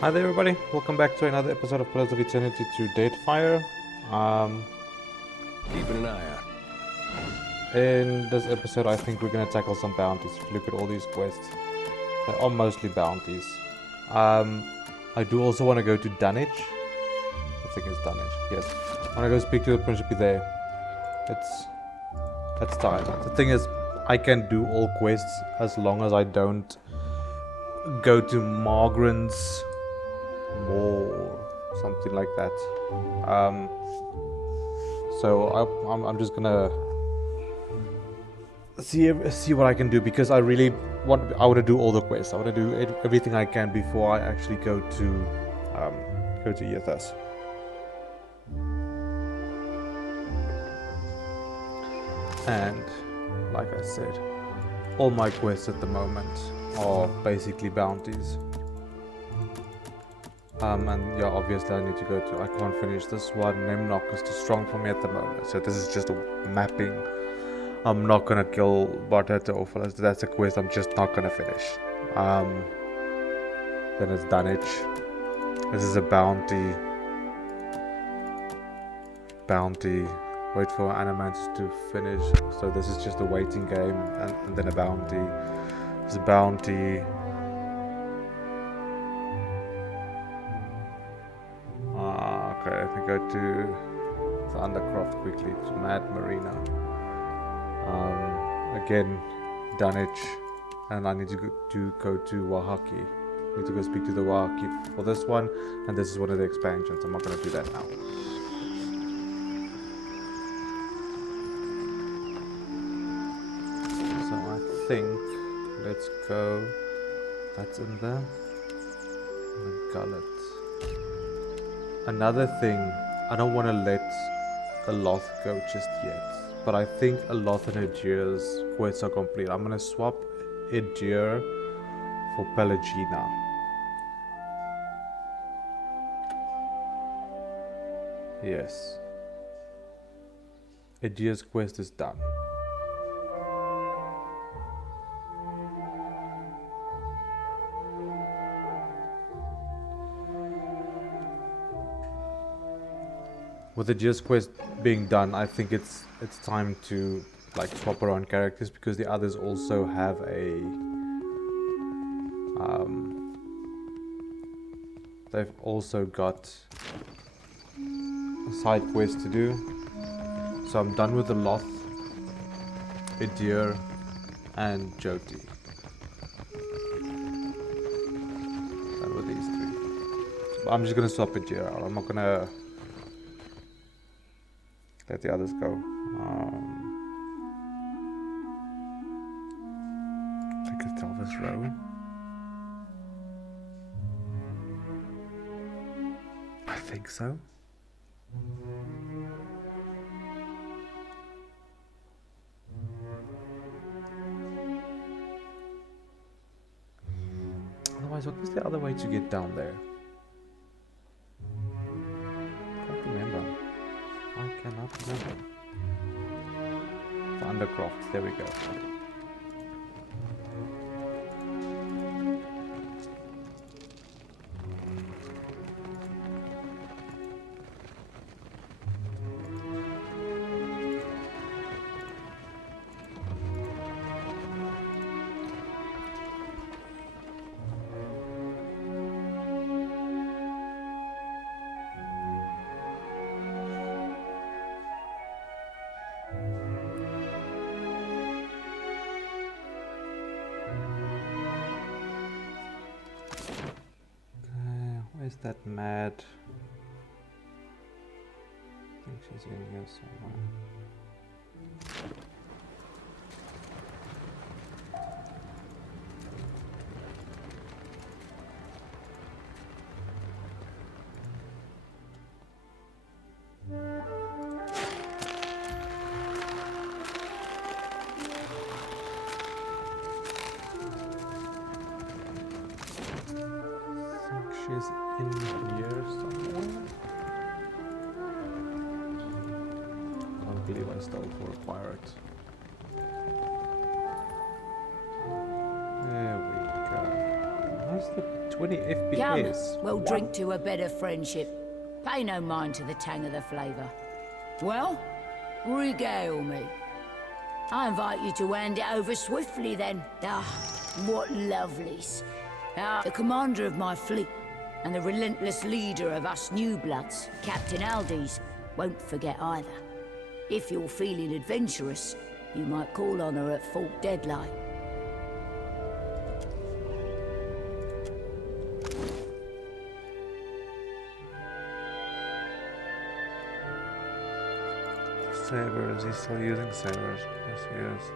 Hi there everybody, welcome back to another episode of Pillars of Eternity to Deadfire. Keeping an eye out. In this episode I think we're going to tackle some bounties. If you look at all these quests, they are mostly bounties. I do also want to go to Dunwich. I think it's Dunwich, yes. I want to go speak to the Principe there. That's time. The thing is, I can do all quests as long as I don't go to Margaren's More, something like that. So I'm just gonna see what I can do, because I want to do all the quests. I want to do everything I can before I actually go to Ethos. And like I said, all my quests at the moment are basically bounties. And yeah, obviously I need to go to, I can't finish this one. Nemnock is too strong for me at the moment, so this is just a mapping. I'm not gonna kill Bartetta or Fellas. That's a quest I'm just not gonna finish. Then it's Dunwich. This is a bounty. Wait for Animantis to finish. So this is just a waiting game, and then a bounty. It's a bounty. Okay, let me go to the Undercroft quickly, to Mad Marina. Again, Dunwich, and I need to go to Wahaki. I need to go speak to the Wahaki for this one, and this is one of the expansions. I'm not going to do that now. So I think, let's go, that's in the gullet. Another thing, I don't want to let a Loth go just yet, but I think a Loth and Aegir's quests are complete. I'm going to swap Aegir for Pelagina. Yes. Aegir's quest is done. With the Aegir's quest being done, I think it's time to like swap around characters, because the others also have a they've also got a side quest to do. So I'm done with the Loth, Aegir, and Jyoti. Done with these three. So I'm just gonna swap Aegir out. I'm not gonna let the others go. I think it's Elvis Row. I think so. Otherwise, what was the other way to get down there? Can't remember. I cannot remember. The Undercroft, there we go. Where's that mad? I think she's in here somewhere. She's in here somewhere. I don't believe I stole for a pirate. There we go. How's the 20 Come, FPS. we'll drink to a better friendship. Pay no mind to the tang of the flavour. Well, regale me. I invite you to hand it over swiftly then. Ah, what lovelies. The commander of my fleet, and the relentless leader of us new bloods, Captain Aldi's, won't forget either. If you're feeling adventurous, you might call on her at full deadline. Sabers, he's still using sabers. Yes, he is.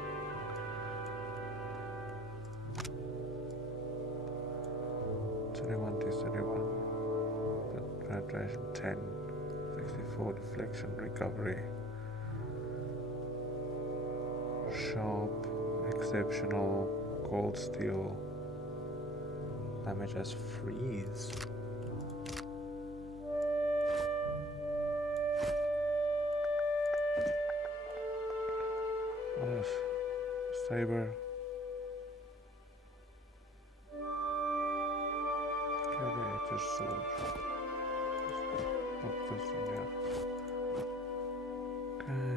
Penetration 10, 64 deflection, recovery, sharp, exceptional, cold steel, damage as freeze. Saber. Gladiator sword. Not this one, yeah. Okay.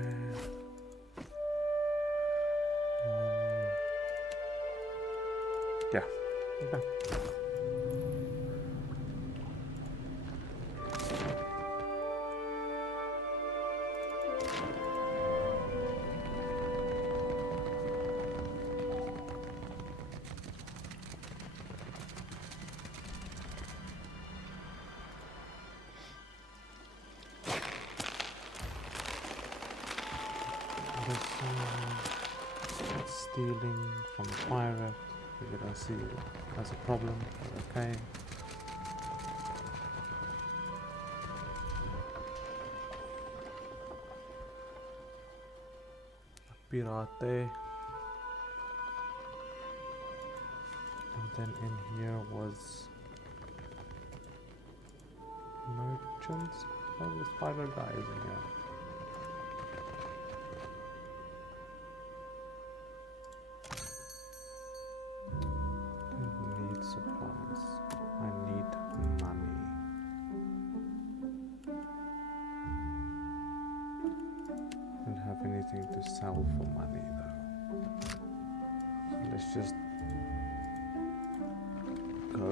Yeah. Okay. Stealing from a pirate, which I don't see as a problem, but okay. Pirate. And then in here was merchants. Oh, there's pirate guys in here. Supplies. I need money. I don't have anything to sell for money though. So let's just go.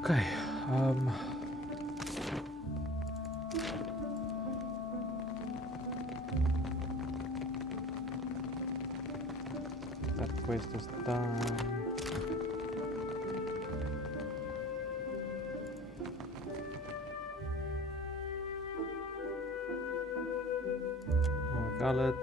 Okay. That quest is done. Gullet.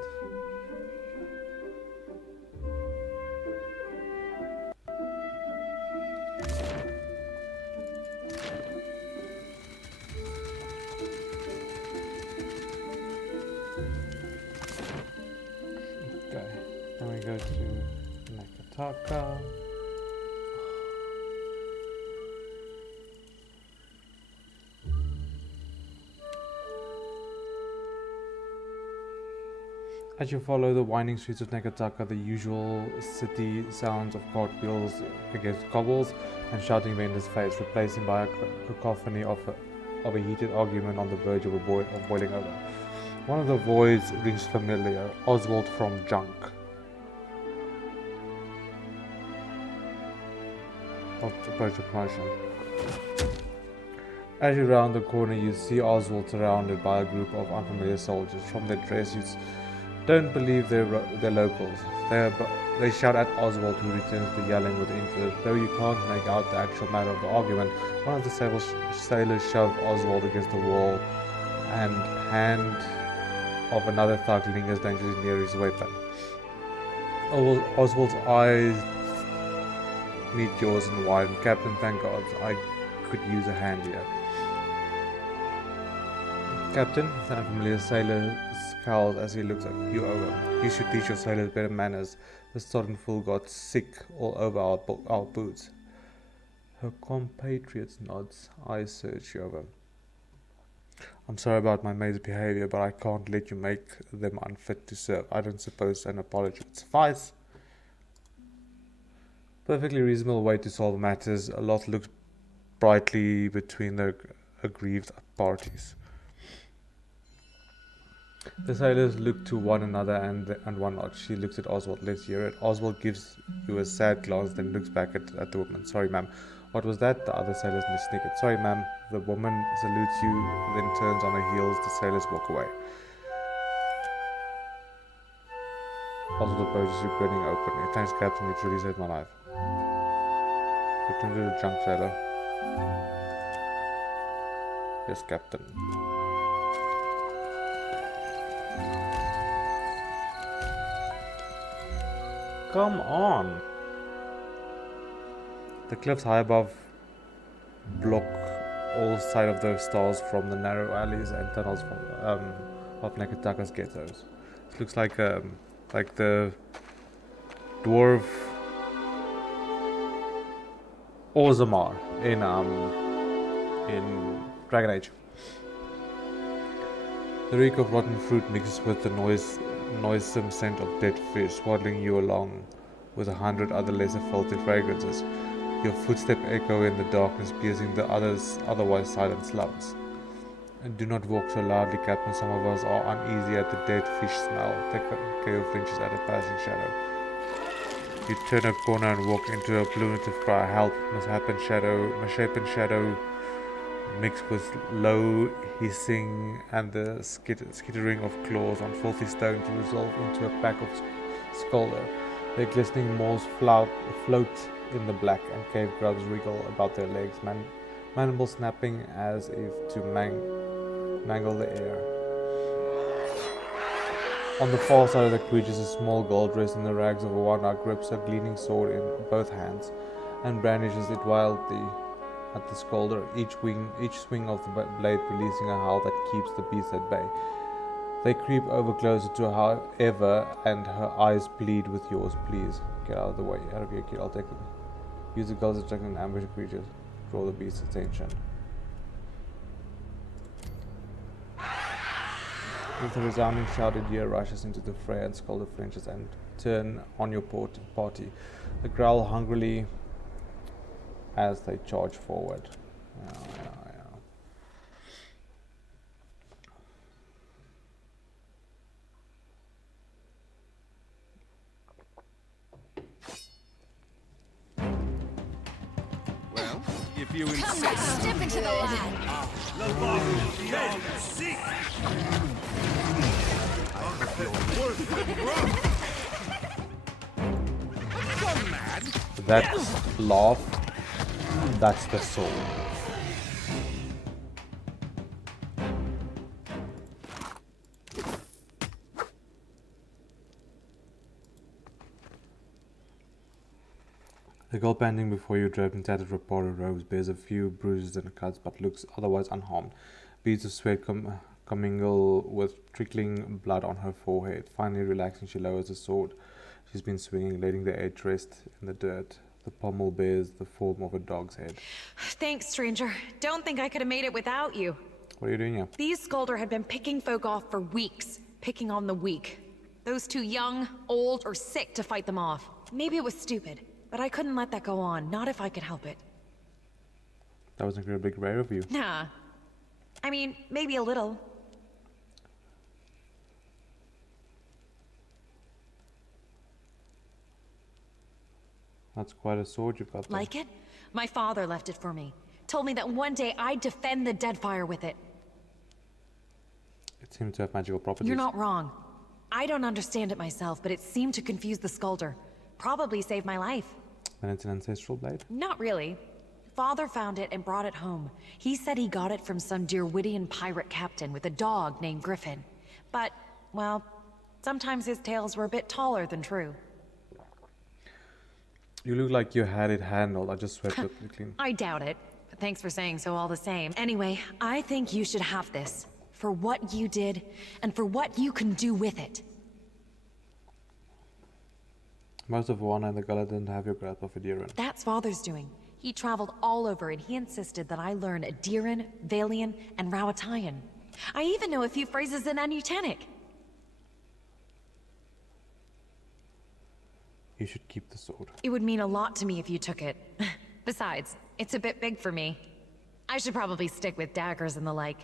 Okay, then we go to Nakataka. As you follow the winding streets of Nakataka, the usual city sounds of cartwheels against cobbles and shouting vendors fades, replacing by a cacophony of a heated argument on the verge of boiling over. One of the voices rings familiar, Oswald from Junk. Approach the promotion. As you round the corner, you see Oswald surrounded by a group of unfamiliar soldiers. From their dress, you don't believe they're locals. They shout at Oswald, who returns to yelling with interest. Though you can't make out the actual matter of the argument, one of the sailors shoved Oswald against the wall, and hand of another thug lingers dangerously near his weapon. Oswald's eyes meet yours and widen. Captain, thank God, I could use a hand here. Captain, the unfamiliar sailor scowls as he looks at you over. You should teach your sailors better manners. The sodden fool got sick all over our boots. Her compatriots nods, eyes search you over. I'm sorry about my mate's behavior, but I can't let you make them unfit to serve. I don't suppose an apology would suffice. Perfectly reasonable way to solve matters. A lot looks brightly between the aggrieved parties. The sailors look to one another and one nod. She looks at Oswald. Let's hear it. Oswald gives you a sad glance, then looks back at the woman. Sorry, ma'am. What was that? The other sailors snickered. Sorry, ma'am. The woman salutes you, then turns on her heels. The sailors walk away. Oswald approaches you, grinning openly. Thanks, Captain. You truly saved my life. Return to the junk, sailor. Yes, Captain. Come on! The cliffs high above block all sight of the stars from the narrow alleys and tunnels of Nakataka's ghettos. It looks like the dwarf Orzammar in Dragon Age. The reek of rotten fruit mixes with the noisome scent of dead fish, swaddling you along with 100 other lesser filthy fragrances. Your footsteps echo in the darkness, piercing the otherwise silent slums. And do not walk so loudly, Captain. Some of us are uneasy at the dead fish smell. Takeo flinches at a passing shadow. You turn a corner and walk into a plaintive cry. Help! Misshapen shadow mixed with low hissing and the skittering of claws on filthy stone to resolve into a pack of scolder. Their glistening maws float in the black, and cave grubs wriggle about their legs, mandibles snapping as if to mangle the air. On the far side of the creatures, a small girl dressed in the rags of a one-eyed grips a gleaming sword in both hands and brandishes it wildly at the scolder, each swing of the blade releasing a howl that keeps the beast at bay. They creep over closer to her ever, and her eyes plead with yours. Please, get out of the way. Out of here, kid. I'll take them. Use the girls to attract and ambush the creatures. Draw the beast's attention. With a resounding shout, a deer rushes into the fray and Scolder flinches and turn on your party. They growl hungrily as they charge forward. Well, if you insist. Come now, step into the light. That laugh, that's the soul. The girl bending before you, draped in tattered reporter robes, bears a few bruises and cuts, but looks otherwise unharmed. Beads of sweat commingle with trickling blood on her forehead. Finally relaxing, she lowers the sword she's been swinging, letting the edge rest in the dirt. The pommel bears the form of a dog's head. Thanks, stranger. Don't think I could have made it without you. What are you doing here? These Scolder had been picking folk off for weeks, picking on the weak. Those too young, old, or sick to fight them off. Maybe it was stupid, but I couldn't let that go on, not if I could help it. That was incredibly great of you. Nah. I mean, maybe a little. That's quite a sword you've got there. Like it? My father left it for me. Told me that one day I'd defend the Deadfire with it. It seemed to have magical properties. You're not wrong. I don't understand it myself, but it seemed to confuse the Scolder. Probably saved my life. And it's an ancestral blade? Not really. Father found it and brought it home. He said he got it from some Dirwidian pirate captain with a dog named Griffin. But, well, sometimes his tales were a bit taller than true. You look like you had it handled. I just swept it clean. I doubt it. But thanks for saying so all the same. Anyway, I think you should have this. For what you did, and for what you can do with it. Most of Wana and the Gullah didn't have your grasp of Adiran. That's Father's doing. He traveled all over and he insisted that I learn Adiran, Valian, and Rawatayan. I even know a few phrases in Anutanic. You should keep the sword. It would mean a lot to me if you took it. Besides, it's a bit big for me. I should probably stick with daggers and the like.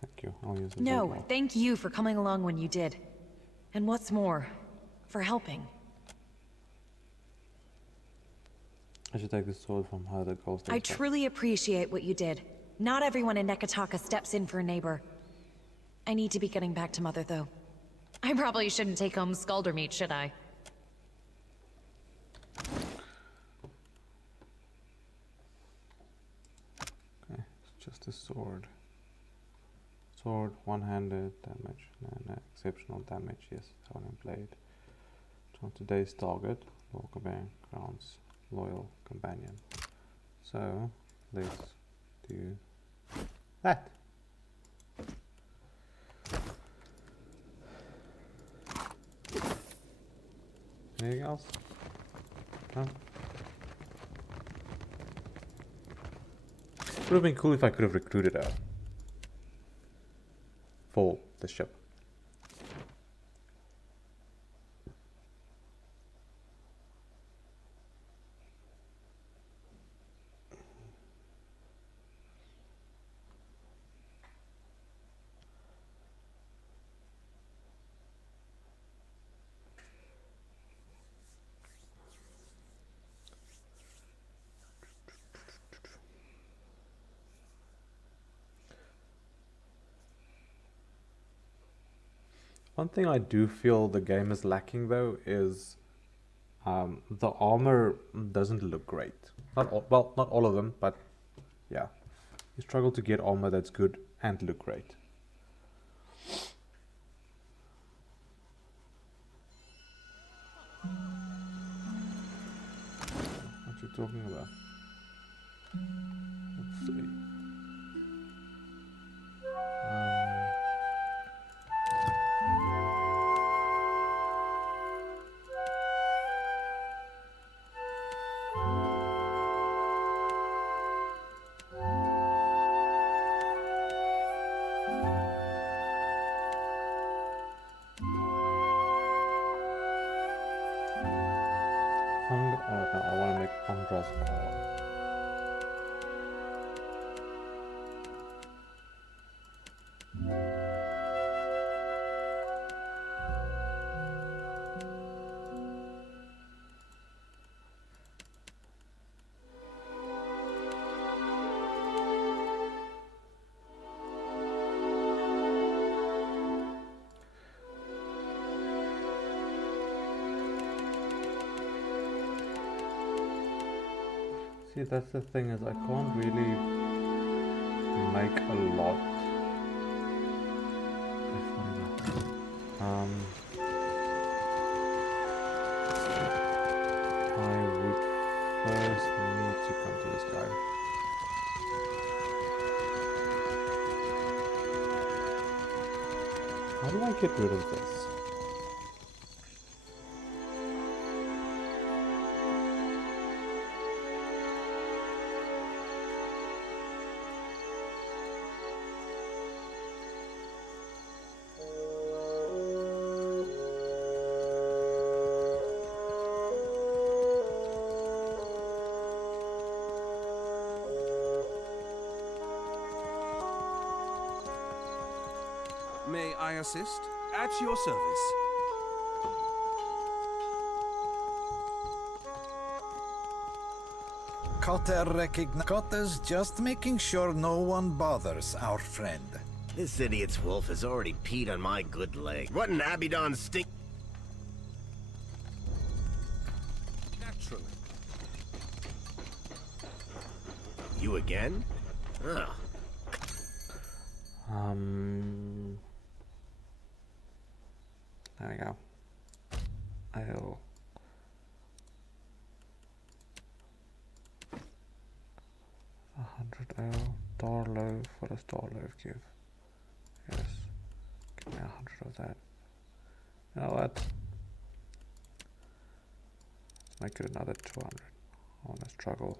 Thank you. I'll use the No, sword. thank you for coming along when you did. And what's more, for helping. I should take the sword from her, the ghost. I truly appreciate what you did. Not everyone in Nekataka steps in for a neighbor. I need to be getting back to Mother, though. I probably shouldn't take home Skulder meat, should I? Okay, it's just a sword. Sword, one-handed damage, and exceptional damage, yes, Howling Blade. On today's target, Walker Bear grants loyal companion. So, let's do that. Anything else? No? Would have been cool if I could have recruited her for the ship. One thing I do feel the game is lacking though is the armor doesn't look great. Not all, well, not all of them, but yeah, you struggle to get armor that's good and look great. What you talking about? Let's see. I want to make undressed power. See, that's the thing is I can't really make a lot. I would first need to come to this guy. How do I get rid of this? May I assist? At your service. Cotter's just making sure no one bothers our friend. This idiot's wolf has already peed on my good leg. What an Abaddon stink! Naturally. You again? Ugh. There we go. I'll 100 ale, star loaf. What does star loaf give? Yes. Give me 100 of that. You know what? Let's make it another 200. I wanna struggle.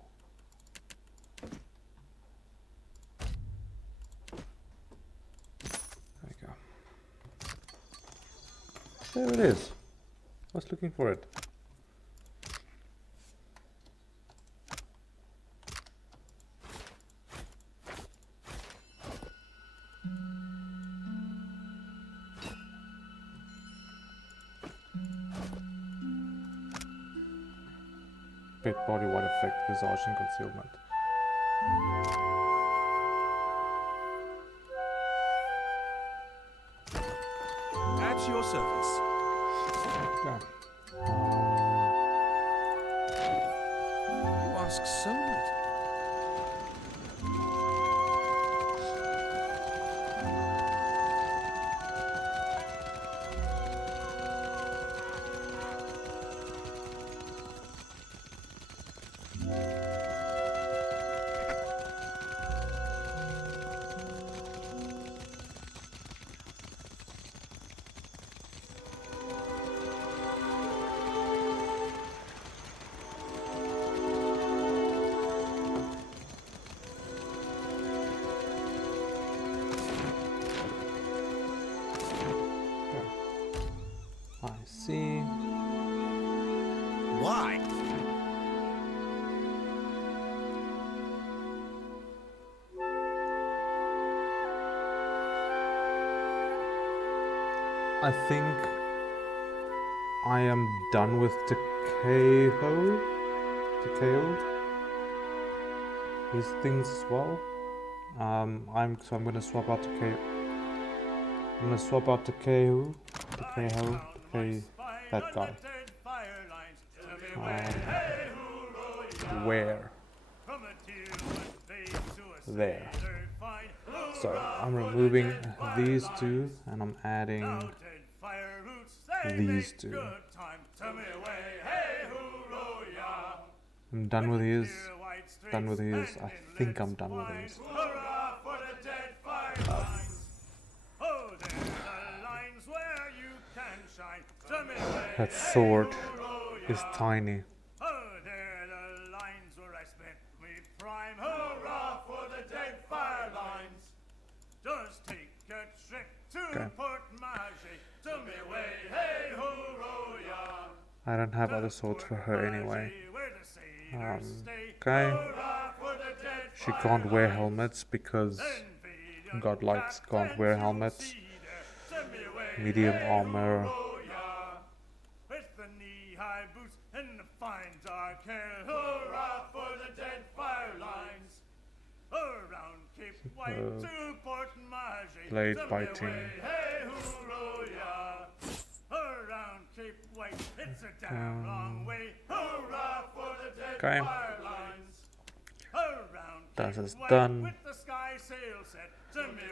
There it is. I was looking for it. Bit body wide effect, visage and concealment. At your service. Yeah. You ask so little. I see. Why? I think I am done with Takeo. These things as well. I'm gonna swap out Takeo. I'm gonna swap out Takeo. That guy. Where? There. So I'm removing these two and I'm adding these two. I'm done with his. Done with his. I think I'm done with his. That sword is tiny. Okay. I don't have other swords for her anyway. Okay. She can't wear helmets because godlikes can't wear helmets. Medium armor. Blade biting. Okay. That is done.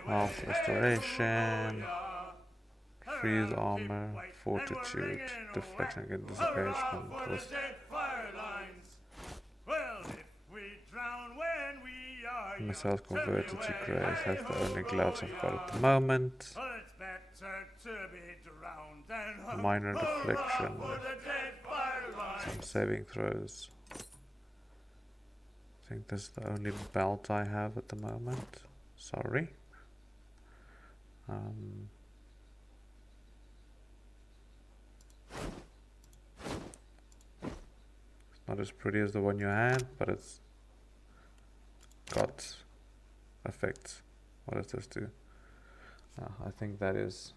Health restoration. Freeze armor. Fortitude. Deflection against disengagement. Missiles converted to grace. That's the only gloves I've got at the moment. Minor deflection. Some saving throws. I think this is the only belt I have at the moment. Sorry. It's not as pretty as the one you had, but it's got effects. What does this do? I think that is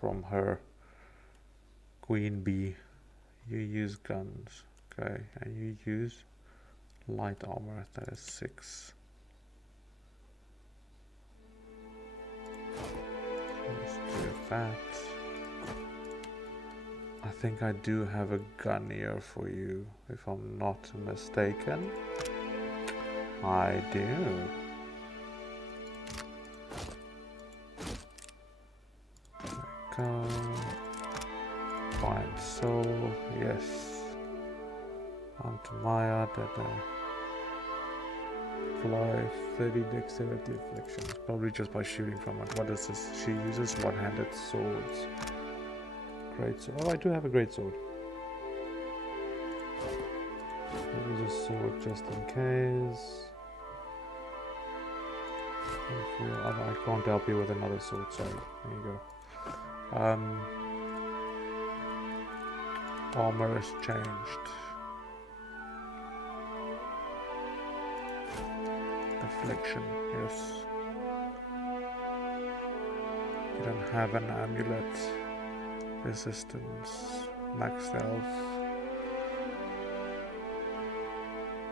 from her. Queen bee. You use guns. Okay, and you use light armor. That is 6. Let's do that. I think I do have a gun here for you, if I'm not mistaken. I do. Go. Find soul. Yes. Onto Maia. Apply 30 dexterity afflictions. Probably just by shooting from it. What is this? She uses one-handed swords. Great sword. Oh, I do have a great sword. Use a sword just in case. I can't help you with another sword, sorry. There you go. Armor is changed. Deflection, yes. You don't have an amulet. Resistance, max health.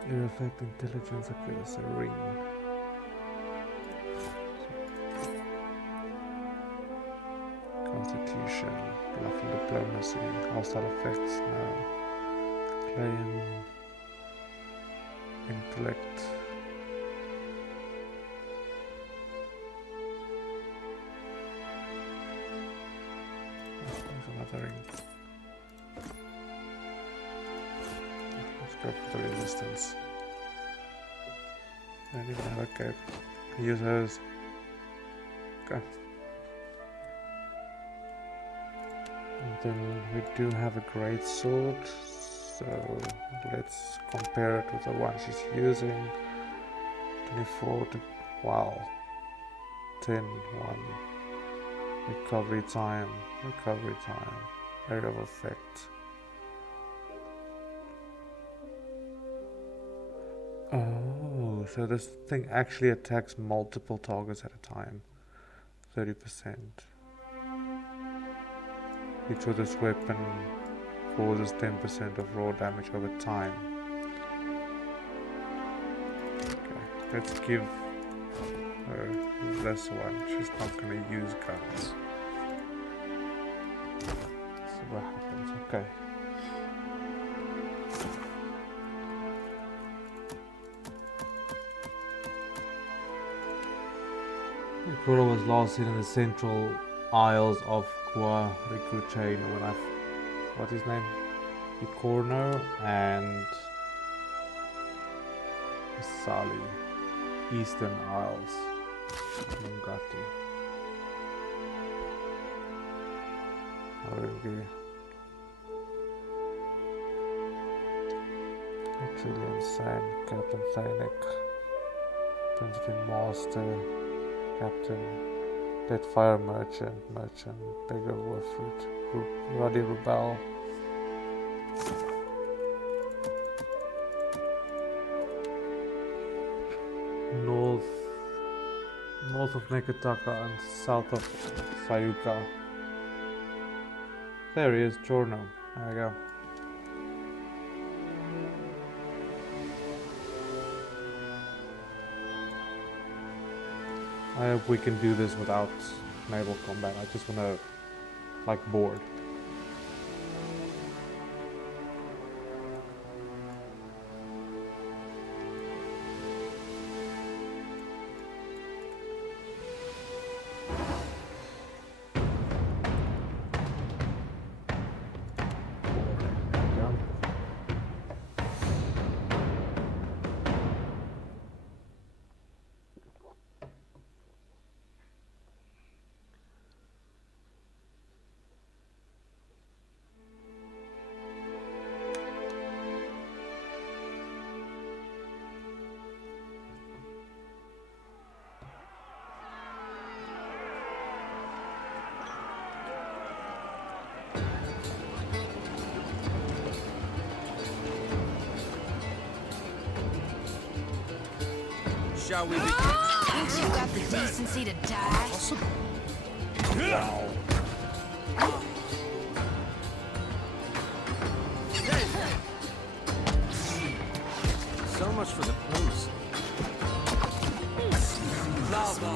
Your effect intelligence appears a ring. Constitution, bluff and diplomacy, hostile effects now. Claim, intellect. There's another ring. Let's go for the resistance. I don't even have a cape. Use hers. Okay. And then we do have a great sword, so let's compare it with the one she's using. 24 to wow. 10 1. Recovery time, area of effect. Oh, so this thing actually attacks multiple targets at a time. 30%. Each of this weapon causes 10% of raw damage over time. Okay, let's give her this one. She's not going to use guns. Let's see what happens. Okay. Ikorno was last seen in the central isles of Chain when what's his name? Ikorno and Vessali, Eastern Isles, Mungati. Trillion Sand, Captain Thanek, Dungeon Master, Captain Deadfire, Merchant, Beggar Warfruit, Ruddy Rebel. North of Nekataka and south of Sayuka. There he is, Jorno. There we go. I hope we can do this without naval combat. I just want to, like, board. Shall we begin? Ain't you got the decency to die? Possible. Wow. So much for the diplomacy. Lava.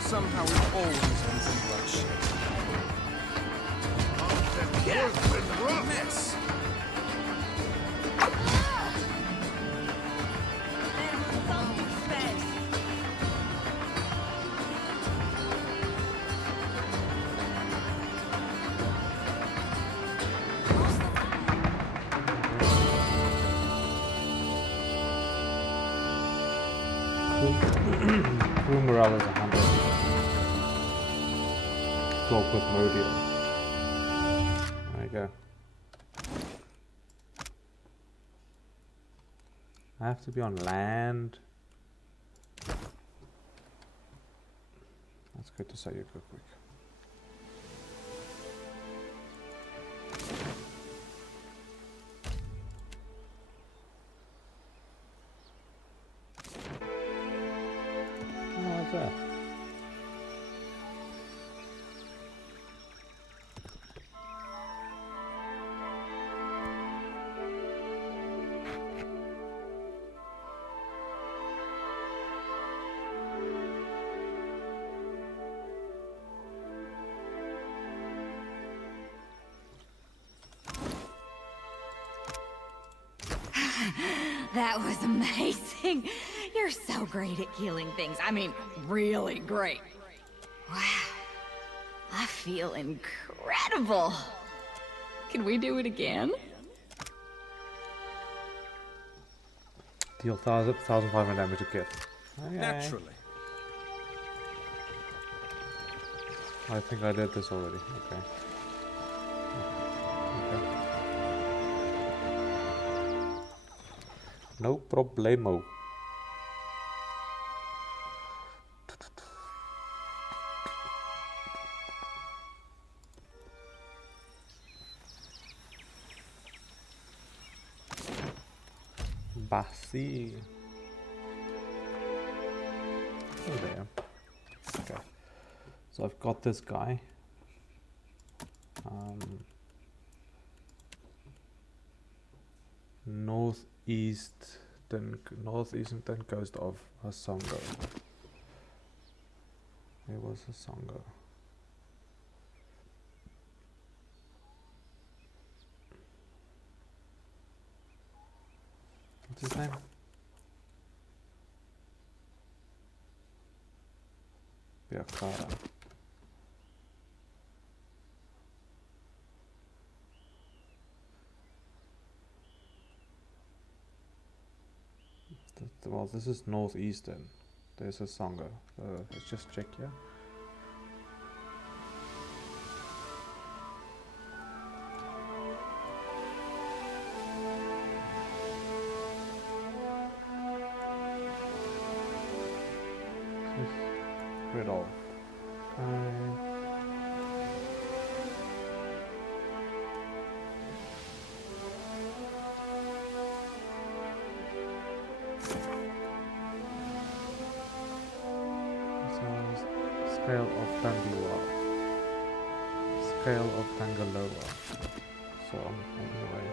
Somehow it always ends in bloodshed. Mess. Crew morale is 100. Talk with Modia. There you go. I have to be on land. Good to say you go quick. Oh, what's that? That was amazing. You're so great at killing things. I mean, really great. Wow. I feel incredible. Can we do it again? Deal 1,500 damage to kill. Okay. Naturally. I think I did this already. Okay. No problemo. Basi. Oh, there. Okay. So I've got this guy. Northeastern coast of Hasongo. Where was Hasongo? What's his name? Biakara. Well, this is northeastern. There's a Songa. Let's just check here. Rid of. Scale of Tangaloa. Scale of Tangaloa. So I'm anyway,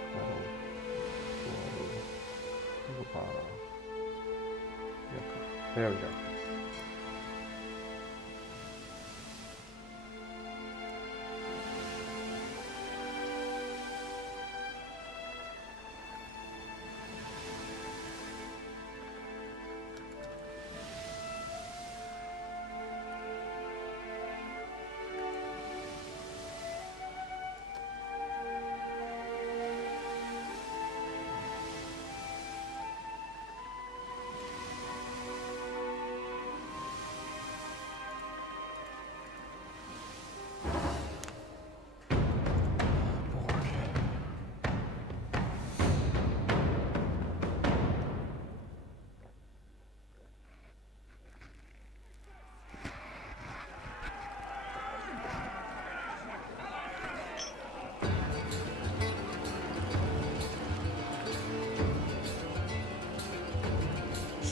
there we go.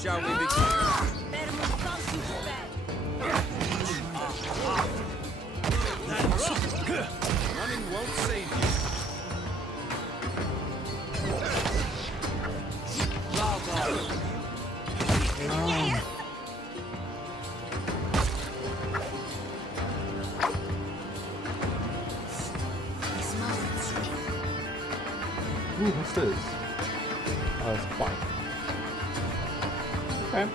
Shall we begin? Running won't save you. Ooh, what's this? Oh, it's fine. Okay.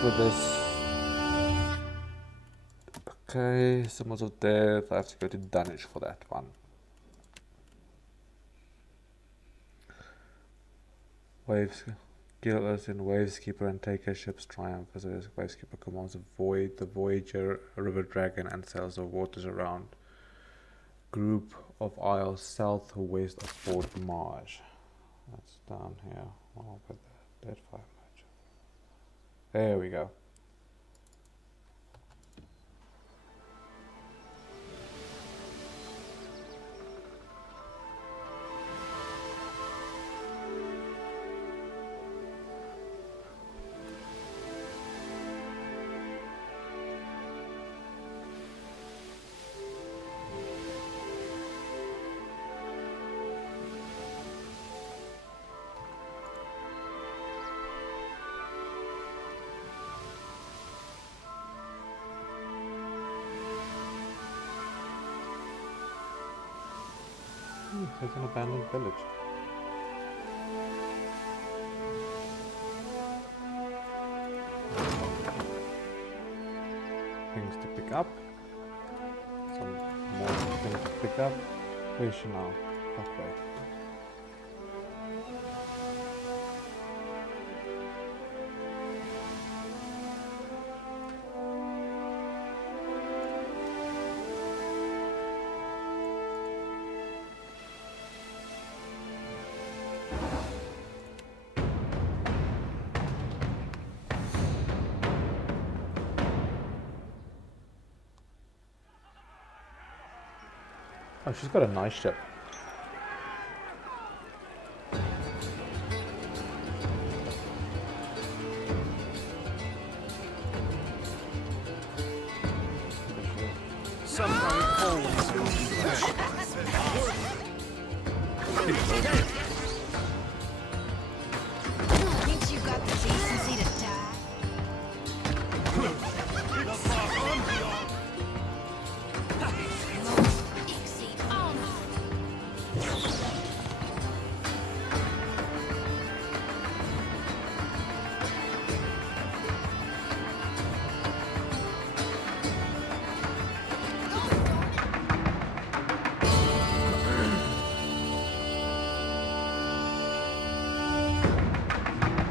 For this. Okay, symbols of death. I have to go to Danish for that one. Waves kill us in Wave Skipper and take a ship's triumph. As a Wave Skipper commands the Voyager, River Dragon, and sails the waters around. Group of isles southwest of Fort Marsh. That's down here. I'll put the Deadfire merchant. There we go. It's an abandoned village. Things to pick up. Some more things to pick up. Where's she now? Okay. Oh, she's got a nice ship. Sometimes always Think you got the decency to die?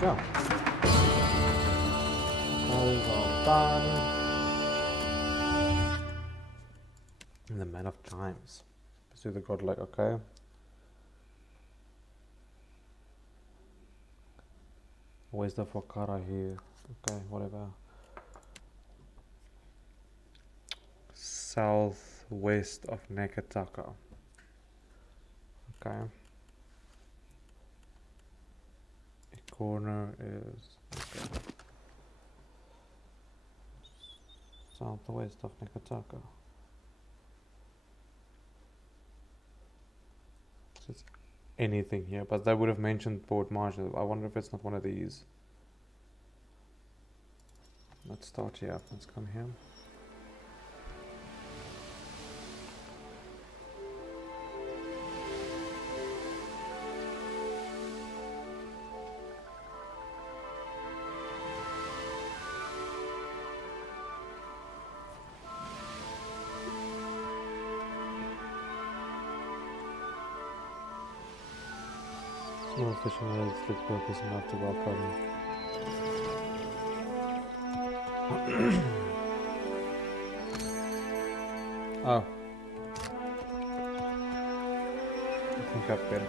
Go. Those are done. And the Man of Times. Pursue the godlike, okay. Where's the Biakara here? Okay, whatever. Southwest of Nekataka. Okay. Ikorno is okay. Southwest of Nekataka. Just anything here, but they would have mentioned Port Marshall. I wonder if it's not one of these. Let's start here. Let's come here. Small fishing roads with purpose enough to welcome. Oh. I think I've been.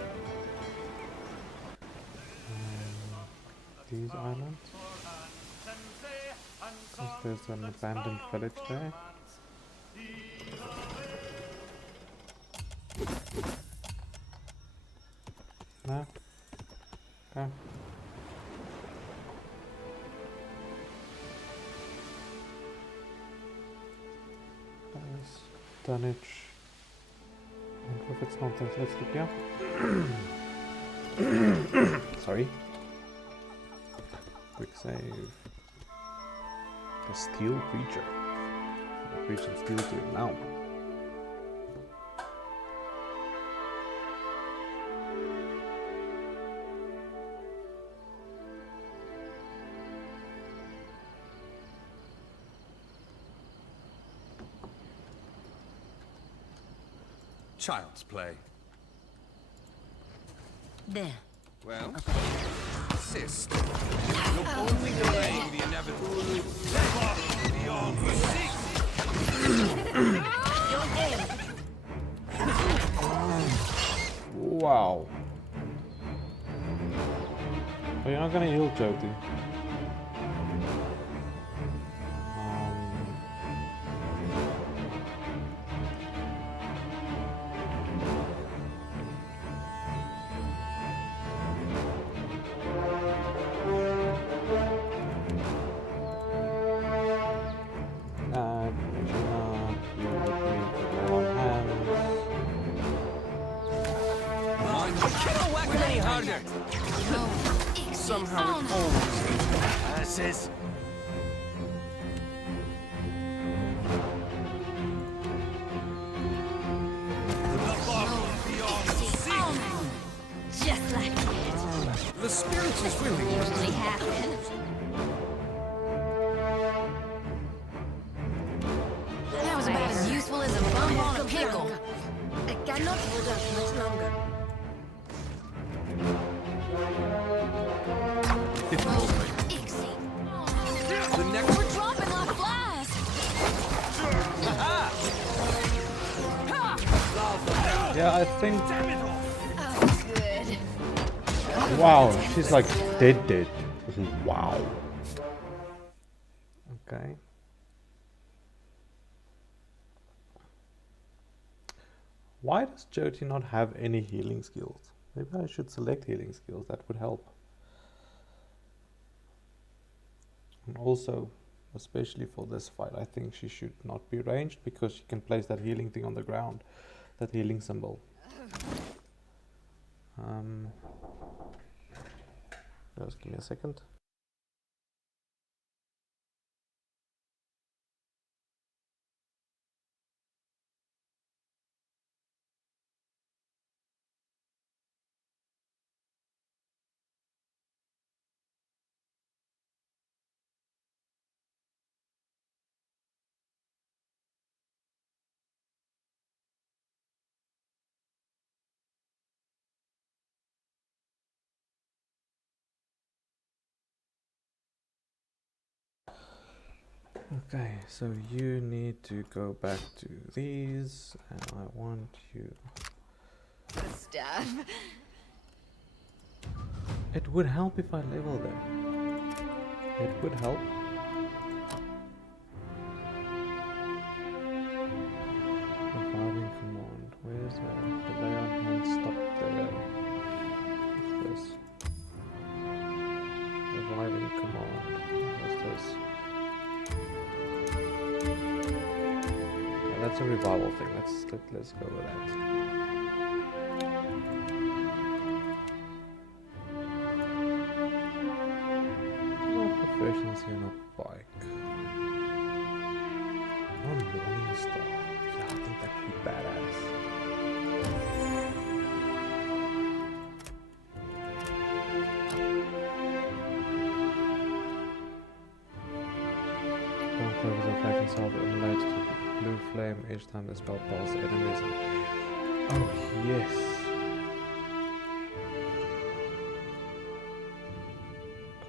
These islands? There's an abandoned village there. No? Okay. There's tonnage. I wonder if it's not that. Let's look here. Sorry. Quick save. The steel creature. I'll create some steel to it now. child's play. There. Well, assist. You're only delaying the inevitable. Beyond the sea. Wow. But you're not gonna heal Jyoti. Somehow it always Asses. Just like it the spirit is willing. usually happens. That was about as useful as a bum on a pickle. I cannot hold up much longer. The next We're dropping like flies. Yeah, I think. Oh, good. Wow, she's like dead. Wow. Okay. Why does Jyoti not have any healing skills? Maybe I should select healing skills, that would help. And also, especially for this fight, I think she should not be ranged because she can place that healing thing on the ground, that healing symbol. Just give me a second. Okay, so you need to go back to these, and I want you. Good stuff. It would help if I level them. It would help. Reviving command. Where's the layout hand? Stop there. What's this? Reviving command. What's this? That's a revival thing. Let's go with that. No proficiency on a bike. One morning star. Yeah, I think that could be badass. Don't focus on fighting self and relates to blue flame each time the spell passes enemies. Oh yes.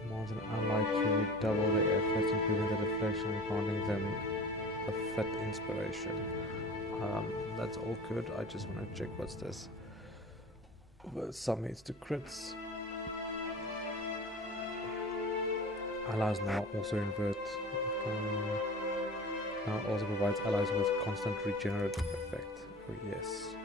Commands an ally to redouble their efforts, improving the deflection and granting them a fit inspiration. That's all good. I just want to check what's this. Some hits to crits. Allies now also invert. Now it also provides allies with constant regenerative effect. Oh yes.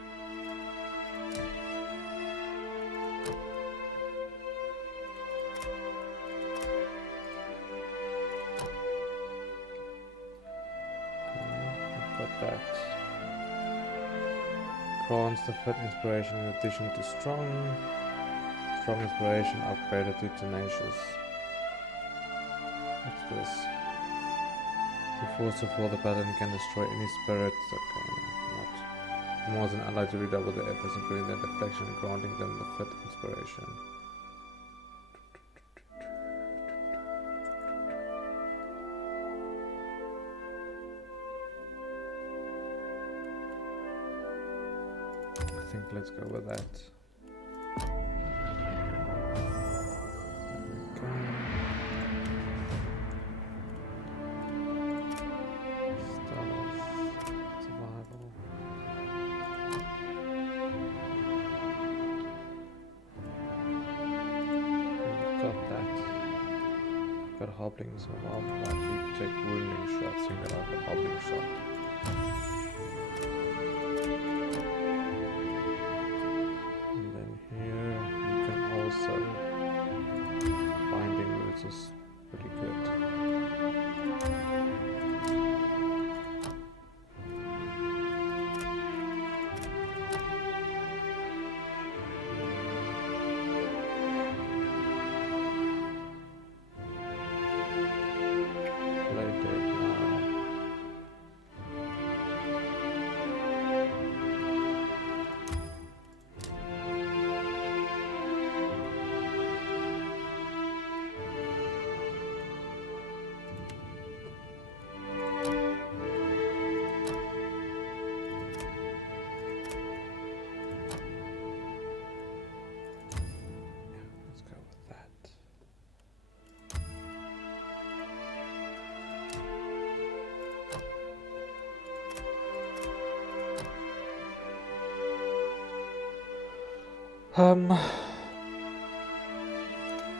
I've got that. Grants the fit inspiration in addition to strong. Strong inspiration upgraded to tenacious. What's this? The force of war the paladin can destroy any spirits. Okay, no, not. More than ally to redouble their efforts, improving their deflection and granting them the fit inspiration. I think let's go with that. hobbling, so I'll likely take wounding shot, seeing that I have a hobbling shot. And then here you can also binding roots is pretty good.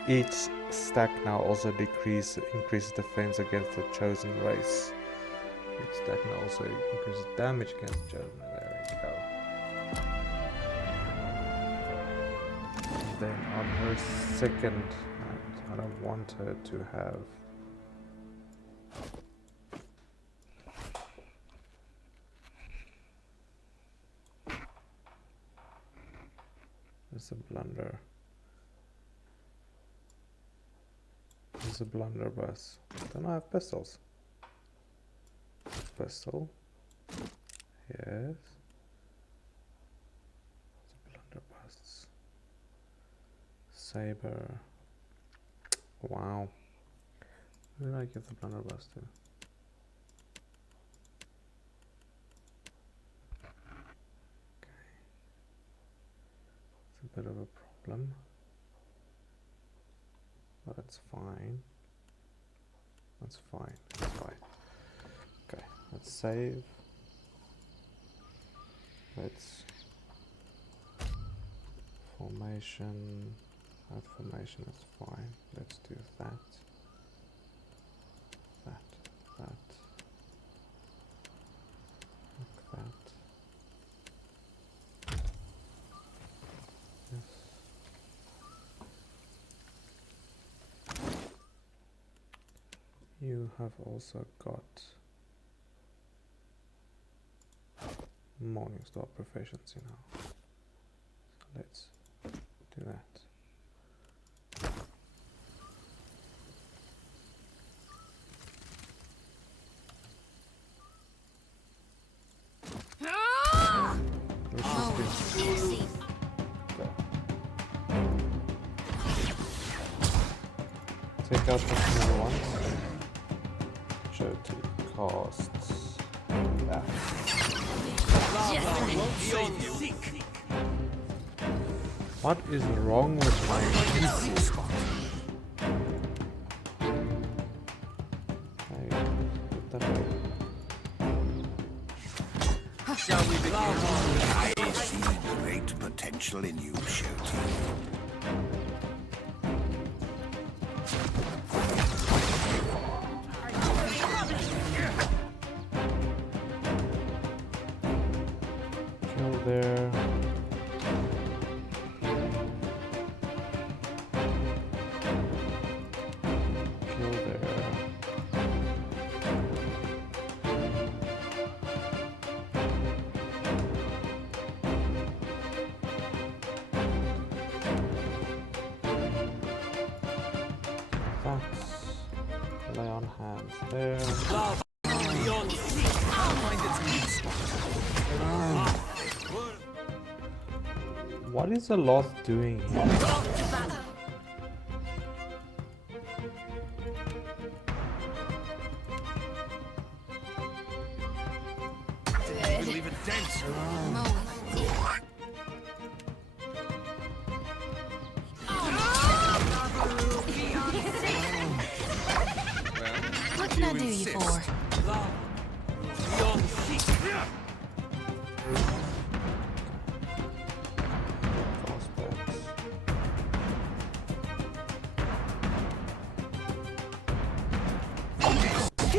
Each stack now also increases defense against the chosen race. Each stack now also increases damage against the chosen. There we go. And then on her second, I don't want her to have. There's a blunder. There's a blunderbuss. Don't I have pistols? Pistol. Yes. There's a blunderbuss. Saber. Wow. Who did I give the blunderbuss to? Bit of a problem, but it's fine. That's fine. That's fine. Okay, let's save. Let's formation. That formation is fine. Let's do that. That. Like that. You have also got Morningstar proficiency now. So let's do that. Take out the smaller ones. To costs that. What is wrong with my PC? Hey, what the hell? Shall we begin? I see great potential in you, Shoti. There. Kill there. That's lay on hands there. What is the loth doing here? We'll leave it dense. What can I do you for?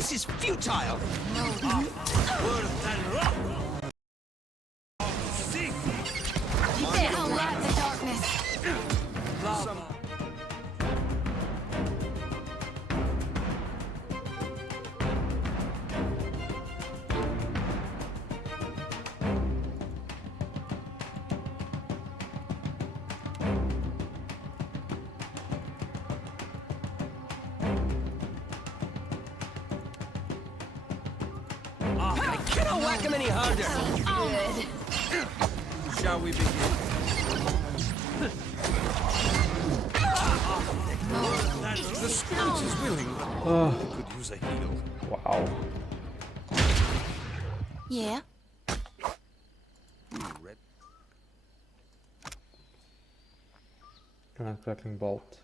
This is futile! Worse than rock! Seek! They don't like the darkness. Lava! I cannot whack him any harder! Good. Shall we begin? The spirit is willing, but we could use a heal. Wow. Yeah. Red. Crackling bolt.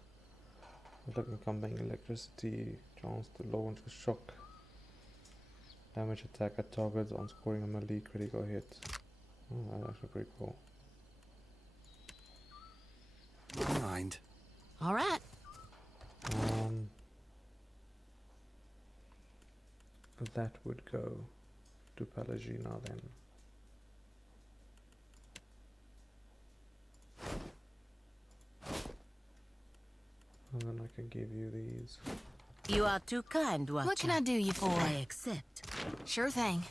Looking combating electricity. Chance to launch a shock. Damage attack at targets on scoring a melee critical hit. Oh, that's actually pretty cool. Mind. All right. That would go to Pelagina then. And then I can give you these. You are too kind, Watcher. What can I do you for? I accept. Sure thing.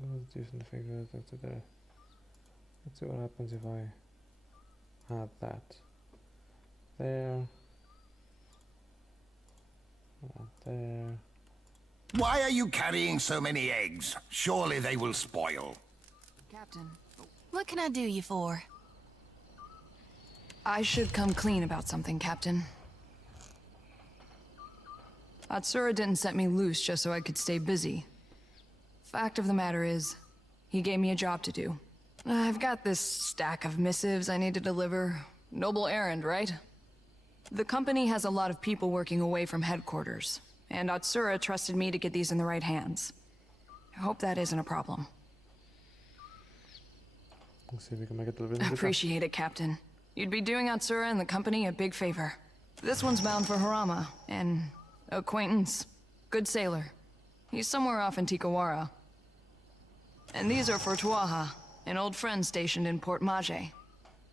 Those decent figures. Let's see what happens if I had that there. That there. Why are you carrying so many eggs? Surely they will spoil. Captain, What can I do you for? I should come clean about something, Captain. Atsura didn't set me loose just so I could stay busy. Fact of the matter is, he gave me a job to do. I've got this stack of missives I need to deliver. Noble errand, right? The company has a lot of people working away from headquarters, and Atsura trusted me to get these in the right hands. I hope that isn't a problem. Let's see if we can make it a little bit. Appreciate it, Captain. You'd be doing Atsura and the company a big favor. This one's bound for Harama, an acquaintance. Good sailor. He's somewhere off in Tikawara. And these are for Tuaha, an old friend stationed in Port Maje.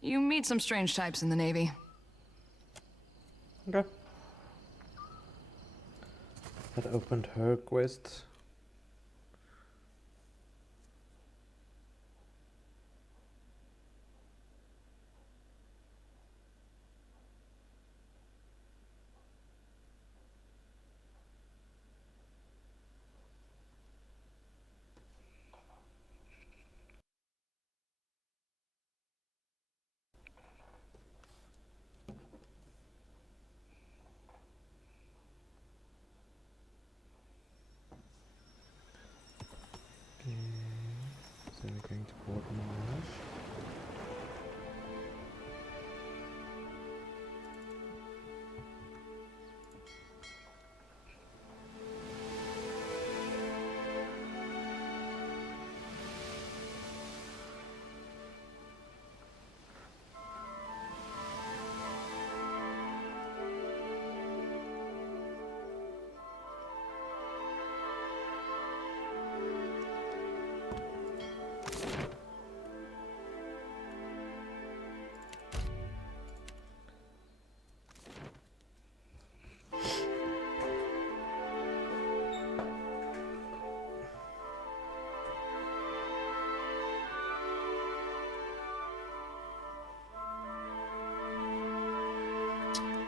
You meet some strange types in the Navy. Okay. That opened her quest. So we're going to Port Marsh.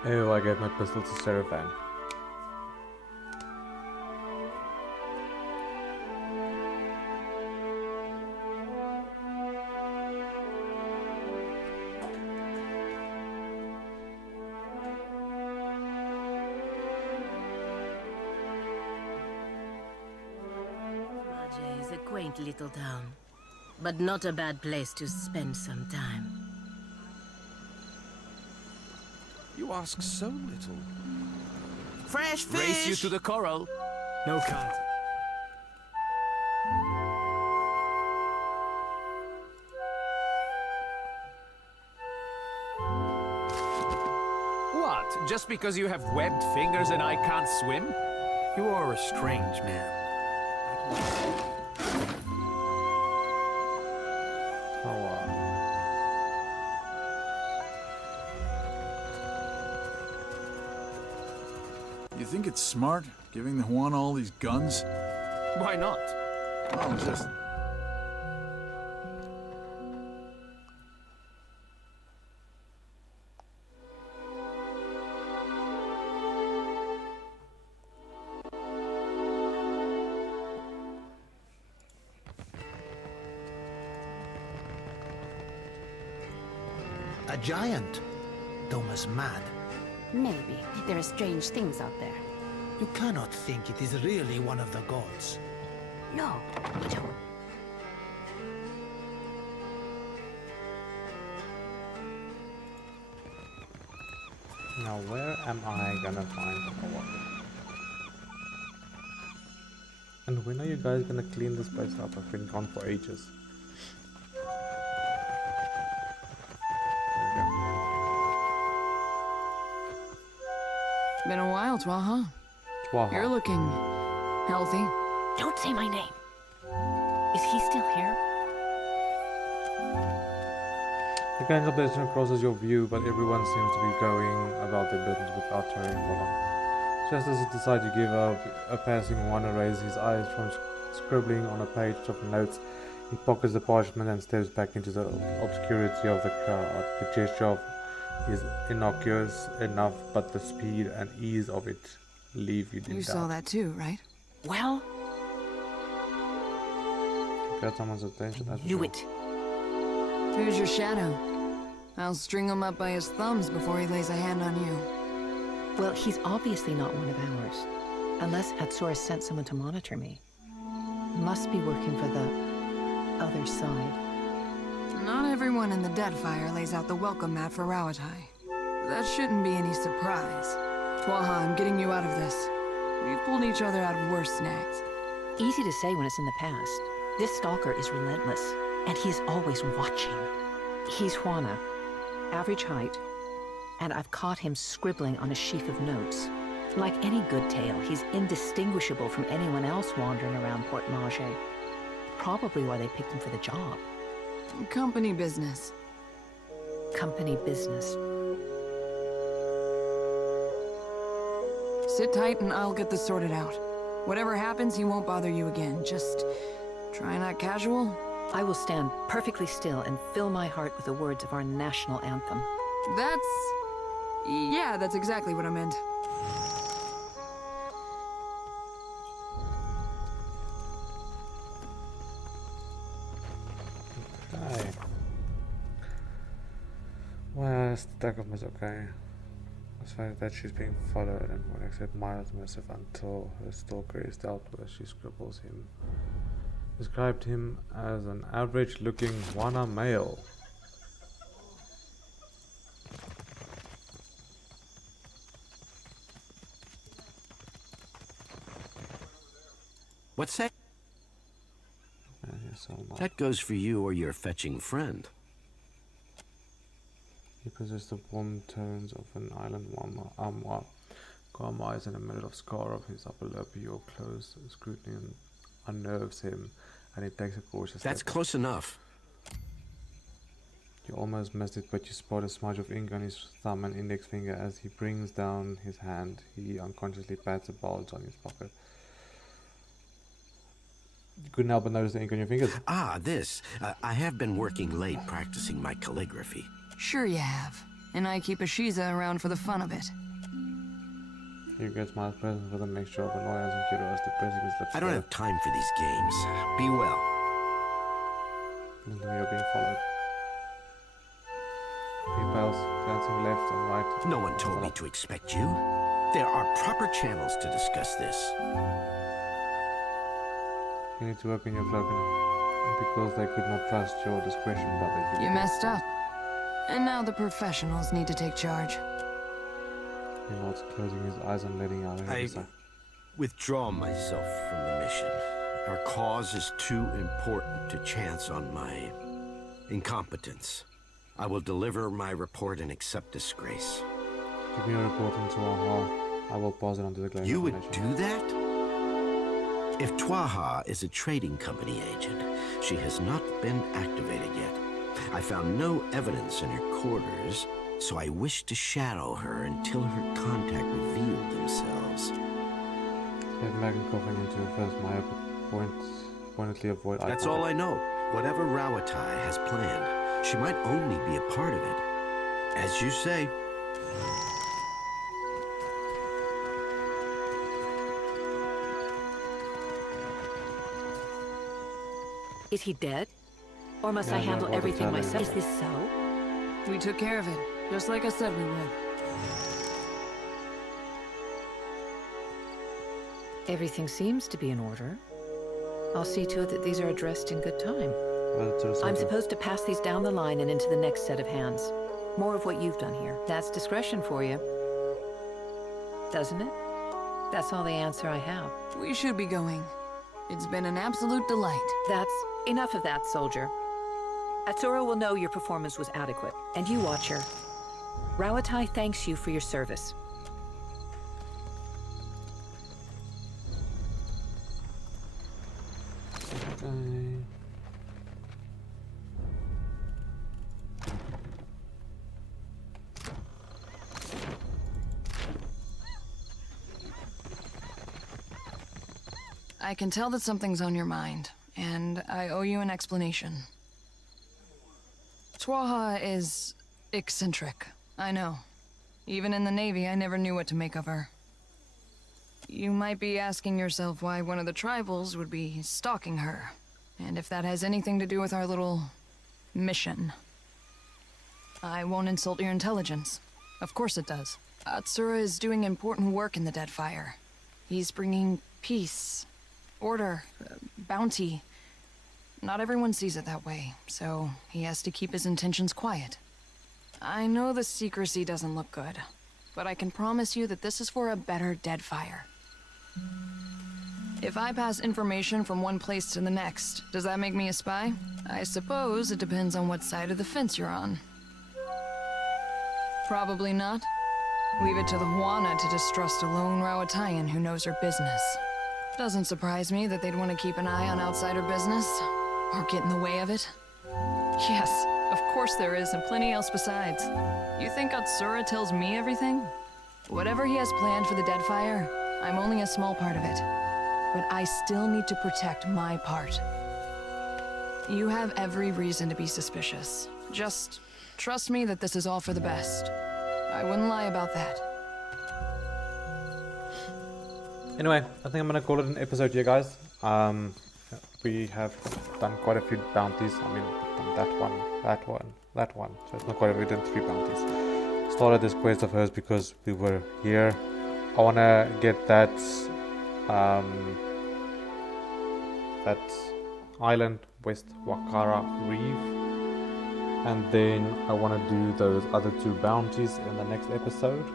Oh, I gave my pistol to Seraphan. Maje is a quaint little town, but not a bad place to spend some time. You ask so little. Fresh fish! Race you to the coral. No count. What? Just because you have webbed fingers and I can't swim? You are a strange man. You think it's smart, giving the Juan all these guns? Why not? Well, just... A giant? Thomas mad. Maybe. There are strange things out there. You cannot think it is really one of the gods. No, I don't. Now where am I gonna find the power? And when are you guys gonna clean this place up? I've been gone for ages. Been a while, Twaha. Twaha. You're looking healthy. Don't say my name. Is he still here? The kind of destination crosses your view, but everyone seems to be going about their business without turning for long. Just as he decides to give up, a passing wanderer raises his eyes from scribbling on a page of notes. He pockets the parchment and steps back into the obscurity of the crowd. The gesture is innocuous enough, but the speed and ease of it leave you in doubt. You saw that too, right? Well, Got someone's attention. That's knew it. Here's your shadow. I'll string him up by his thumbs before he lays a hand on you. Well, he's obviously not one of ours. Unless Hatsura sent someone to monitor me. Must be working for the other side. Not everyone in the Deadfire lays out the welcome mat for Rawatai. That shouldn't be any surprise. Twaha, I'm getting you out of this. We've pulled each other out of worse snags. Easy to say when it's in the past. This stalker is relentless, and he's always watching. He's Juana, average height, and I've caught him scribbling on a sheaf of notes. Like any good tale, he's indistinguishable from anyone else wandering around Port Manger. Probably why they picked him for the job. Company business. Company business. Sit tight and I'll get this sorted out. Whatever happens, he won't bother you again. Just try not casual. I will stand perfectly still and fill my heart with the words of our national anthem. Yeah, that's exactly what I meant. Okay. Well, stack of miss. Okay. The fact that she's being followed and won't accept Maia's missive until her stalker is dealt with. She scribbles him. Described him as an average-looking Wana male. What's that? That goes for you or your fetching friend. He possessed the warm tones of an island Amwa. Calm eyes and a minute of scar of his upper lip. Your close scrutiny unnerves him, and he takes a cautious That's step. close enough. You almost missed it, but you spot a smudge of ink on his thumb and index finger. As he brings down his hand, he unconsciously pats a bulge on his pocket. You couldn't help but notice the ink on your fingers. Ah, this. I have been working late practicing my calligraphy. Sure you have. And I keep a Shiza around for the fun of it. He gets my present with a mixture of annoyance and curiosity, pressing his lips. I don't have time for these games. Be well. We are being followed. He bells, glancing left and right. No one told me to expect you. There are proper channels to discuss this. You need to open your cloak, because they could not trust your discretion, but they could. You messed up. And now the professionals need to take charge. He nods, closing his eyes and letting out a I withdraw myself from the mission. Our cause is too important to chance on my incompetence. I will deliver my report and accept disgrace. Give me a report into our hall. I will pass it on to the galleon. You would do that? If Twaha is a trading company agent, she has not been activated yet. I found no evidence in her quarters, so I wish to shadow her until her contact revealed themselves. Have Megan coughing into her first Maia, but pointedly avoid eye That's all I know. Whatever Rawatai has planned, she might only be a part of it. As you say. Is he dead? Or must I handle everything myself? Is this so? We took care of it, just like I said we would. Everything seems to be in order. I'll see to it that these are addressed in good time. I'm supposed to pass these down the line and into the next set of hands. More of what you've done here. That's discretion for you. Doesn't it? That's all the answer I have. We should be going. It's been an absolute delight. That's enough of that, soldier. Atsura will know your performance was adequate. And you, Watcher. Rawatai thanks you for your service. I can tell that something's on your mind, and I owe you an explanation. Twaha is eccentric, I know. Even in the Navy, I never knew what to make of her. You might be asking yourself why one of the tribals would be stalking her, and if that has anything to do with our little mission. I won't insult your intelligence. Of course it does. Atsura is doing important work in the Deadfire. He's bringing peace, order, bounty. Not everyone sees it that way, so he has to keep his intentions quiet. I know the secrecy doesn't look good, but I can promise you that this is for a better Deadfire. If I pass information from one place to the next, does that make me a spy? I suppose it depends on what side of the fence you're on. Probably not. Leave it to the Juana to distrust a lone Rawataian who knows her business. Doesn't surprise me that they'd want to keep an eye on outsider business, or get in the way of it. Yes, of course there is, and plenty else besides. You think Atsura tells me everything? Whatever he has planned for the Deadfire, I'm only a small part of it. But I still need to protect my part. You have every reason to be suspicious. Just trust me that this is all for the best. I wouldn't lie about that. Anyway, I think I'm gonna call it an episode here, guys. We have done quite a few bounties. I mean, that one. So it's not quite a few, we did 3 bounties. Started this quest of hers because we were here. I wanna get that that island, West Biakara Reef, and then I want to do those other 2 bounties in the next episode.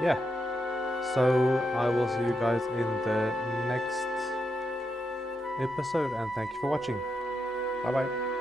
Yeah, so I will see you guys in the next episode, and thank you for watching. Bye bye.